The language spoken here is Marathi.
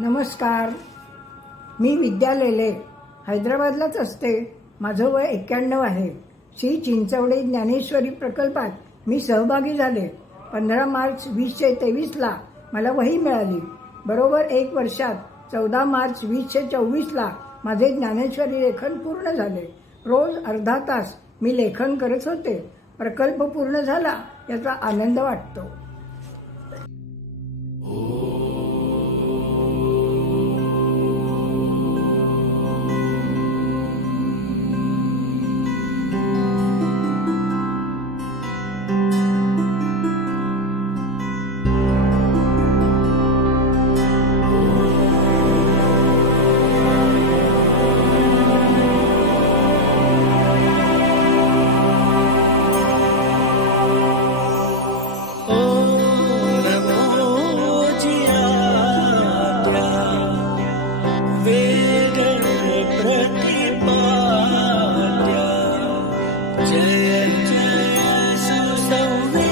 नमस्कार, मी विद्या लेले हैदराबादलाच असते. माझं वय 91 आहे. श्री चिंचवडे ज्ञानेश्वरी प्रकल्पात मी सहभागी झाले. 15 मार्च 2023ला मला वही मिळाली. बरोबर 1 वर्षात 14 मार्च 2024ला माझे ज्ञानेश्वरी लेखन पूर्ण झाले. रोज अर्धा तास मी लेखन करत होते. प्रकल्प पूर्ण झाला याचा आनंद वाटतो. जय जय सुसंवेद्या